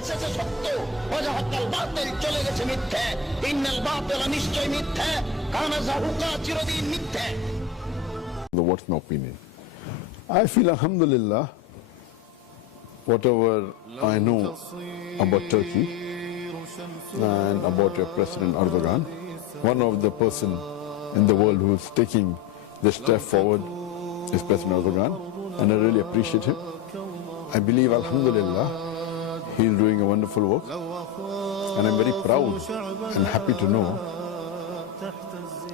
এসেছে সত্য, ওয়াজাহাকাল বাতিল চলে গেছে মিথ্যে। ইন্নাল বাতিল নিশ্চয় মিথ্যে, কানা যাহুকা চিরদিন মিথ্যে। What's my opinion? I feel alhamdulillah, whatever I know about Turkey and about your President Erdogan, one of the person in the world who is taking this step forward is President Erdogan, and I really appreciate him. I believe alhamdulillah he is doing a wonderful work, and I'm very proud and happy to know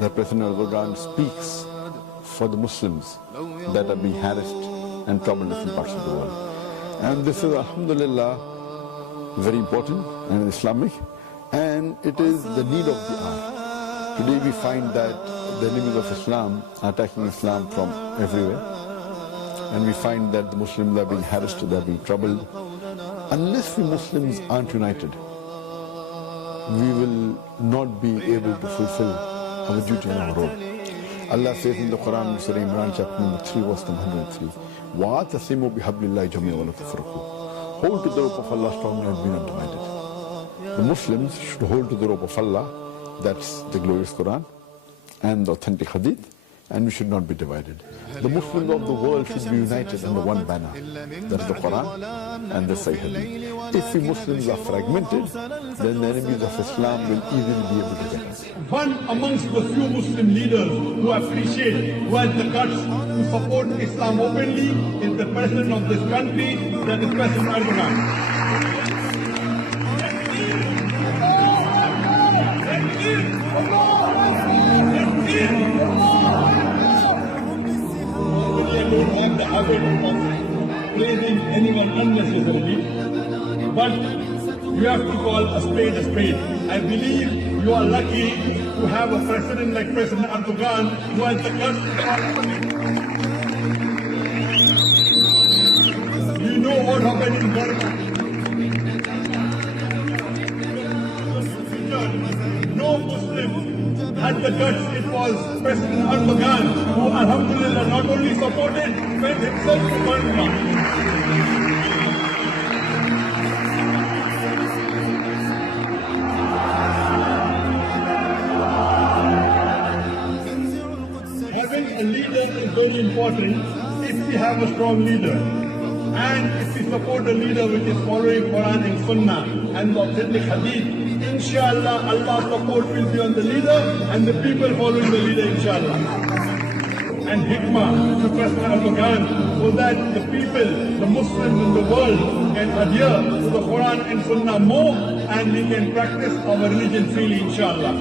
that President Erdogan speaks for the Muslims that are being harassed and troubled in different parts of the world. And this is alhamdulillah very important and Islamic, and it is the need of the hour. Today we find that the enemies of Islam are attacking Islam from everywhere, and we find that the Muslims are being harassed, they are being troubled. Unless we Muslims aren't united, we will not be able to fulfill our duty on our road. Allah says in the Quran, Surah Imran, chapter number 3, verse number 103, وَاعْتَصِمُوا بِحَبْلِ اللَّهِ جَمِيعًا وَلَا تَفَرَّقُوا. Hold to the rope of Allah strongly and be not divided. The Muslims should hold to the rope of Allah, that's the glorious Quran and the authentic Hadith, and we should not be divided. The Muslims of the world should be united under one banner, that is the Quran and the Sahih Hadith. If we Muslims are fragmented, then the enemies of Islam will easily be able to get us. One amongst the few Muslim leaders who appreciate, who has the guts to support Islam openly is the president of this country, that is President Erdogan. I don't have the habit of praising anyone unnecessarily, but you have to call a spade a spade. I believe you are lucky to have a president like President Erdogan who has the guts. You know what happened in Burma. No Muslim had the guts. It was President Erdogan who, alhamdulillah, not only supported, went himself to Burma. Having a leader is very important if we have a strong leader. And if we support a leader which is following Quran and Sunnah and the authentic Hadith, inshallah, Allah's support will be on the leader and the people following the leader, inshallah. And hikmah to President Erdogan so that the people, the Muslims in the world can adhere to the Quran and Sunnah more, and we can practice our religion freely, inshallah.